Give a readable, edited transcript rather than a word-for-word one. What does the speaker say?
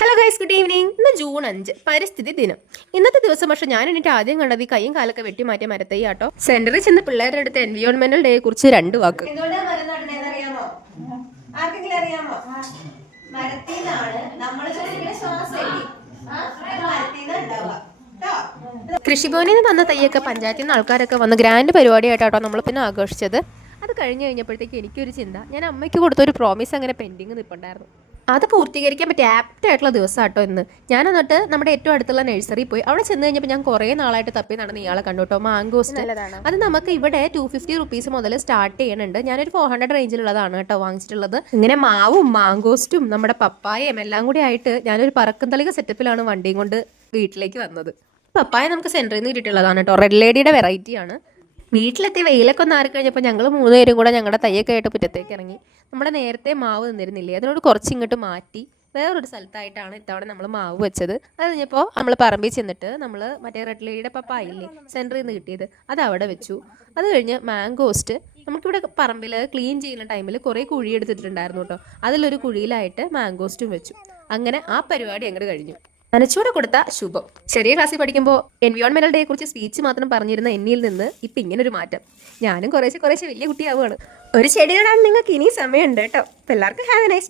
Hello guys, good evening. ഇന്ന് June 5 പരിസ്ഥിതി ദിനം. ഇന്നത്തെ ദിവസം പക്ഷെ ഞാൻ എനിക്ക് ആദ്യം കണ്ടത് ഈ കൈയും കാലൊക്കെ വെട്ടി മാറ്റിയ മരത്തൈ ആട്ടോ. സെന്ററിൽ ചെന്ന് പിള്ളേരുടെ അടുത്ത് എൻവയോൺമെന്റൽ ഡേയെ കുറിച്ച് 2 വാക്ക്. കൃഷിഭവനിൽ നിന്ന് തന്ന തയ്യൊക്കെ പഞ്ചായത്തിൽ നിന്ന് ആൾക്കാരൊക്കെ വന്ന് ഗ്രാൻഡ് പരിപാടിയായിട്ടോ നമ്മൾ പിന്നെ ആഘോഷിച്ചത്. അത് കഴിഞ്ഞ് കഴിഞ്ഞപ്പോഴത്തേക്ക് എനിക്കൊരു ചിന്ത, ഞാൻ അമ്മയ്ക്ക് കൊടുത്തൊരു പ്രോമിസ് അങ്ങനെ പെൻഡിങ് നിൽപ്പുണ്ടായിരുന്നു. അത് പൂർത്തീകരിക്കാൻ പറ്റിയ ആപ്റ്റായിട്ടുള്ള ദിവസം കേട്ടോ ഇന്ന്. ഞാൻ എന്നിട്ട് നമ്മുടെ ഏറ്റവും അടുത്തുള്ള നഴ്സറി പോയി. അവിടെ ചെന്ന് കഴിഞ്ഞപ്പോൾ ഞാൻ കുറേ നാളായിട്ട് തപ്പി നടന്ന് ഇയാളെ കണ്ടു കേട്ടോ. മാംഗോസ്റ്റ് അത് നമുക്ക് ഇവിടെ 250 റുപ്പീസ് മുതൽ സ്റ്റാർട്ട് ചെയ്യുന്നുണ്ട്. ഞാനൊരു 400 റേഞ്ചിലുള്ളതാണ് കേട്ടോ വാങ്ങിച്ചിട്ടുള്ളത്. ഇങ്ങനെ മാവും മാംഗോസ്റ്റും നമ്മുടെ പപ്പായയും എല്ലാം കൂടി ആയിട്ട് ഞാനൊരു പറക്കും തളിക സെറ്റപ്പിലാണ് വണ്ടിയും കൊണ്ട് വീട്ടിലേക്ക് വന്നത്. പപ്പായ നമുക്ക് സെൻറ്ററിൽ നിന്ന് കിട്ടിയിട്ടുള്ളതാണ് കേട്ടോ. റെഡ് ലേഡിയുടെ വെറൈറ്റിയാണ്. വീട്ടിലെത്തി വെയിലൊക്കെ ഒന്ന് ആറി കഴിഞ്ഞപ്പോൾ ഞങ്ങൾ 3 പേരും കൂടെ ഞങ്ങളുടെ തയ്യൊക്കെ ആയിട്ട് മുറ്റത്തേക്ക് ഇറങ്ങി. നമ്മുടെ നേരത്തെ മാവ് നിന്നിരുന്നില്ലേ, അതിനോട് കുറച്ച് ഇങ്ങോട്ട് മാറ്റി വേറൊരു സ്ഥലത്തായിട്ടാണ് ഇത്തവണ നമ്മൾ മാവ് വെച്ചത്. അത് കഴിഞ്ഞപ്പോൾ നമ്മൾ പറമ്പിൽ ചെന്നിട്ട് നമ്മൾ മറ്റേ റെഡ് ലേഡിയുടെ പപ്പായില്ലേ സെൻറ്ററിൽ നിന്ന് കിട്ടിയത്, അത് അവിടെ വെച്ചു. അത് കഴിഞ്ഞ് മാംഗോസ്റ്റ് നമുക്കിവിടെ പറമ്പിൽ ക്ലീൻ ചെയ്യുന്ന ടൈമിൽ കുറേ കുഴി എടുത്തിട്ടുണ്ടായിരുന്നു കേട്ടോ. അതിലൊരു കുഴിയിലായിട്ട് മാംഗോസ്റ്റും വെച്ചു. അങ്ങനെ ആ പരിപാടി അങ്ങോട്ട് കഴിഞ്ഞു. നനച്ചൂടെ കൊടുത്ത ശുഭം. ചെറിയ ക്ലാസ്സിൽ പഠിക്കുമ്പോൾ എൻവയോൺമെന്റൽ ഡേയെ കുറിച്ച് സ്പീച്ച് മാത്രം പറഞ്ഞിരുന്ന എന്നിൽ നിന്ന് ഇപ്പം ഇങ്ങനൊരു മാറ്റം. ഞാനും കുറേശ്ശെ വലിയ കുട്ടിയാവുകയാണ്. ഒരു ചെടി നടാൻ നിങ്ങൾക്ക് ഇനി സമയമുണ്ട് കേട്ടോ. എല്ലാവർക്കും ഹാവ് എ നൈസ്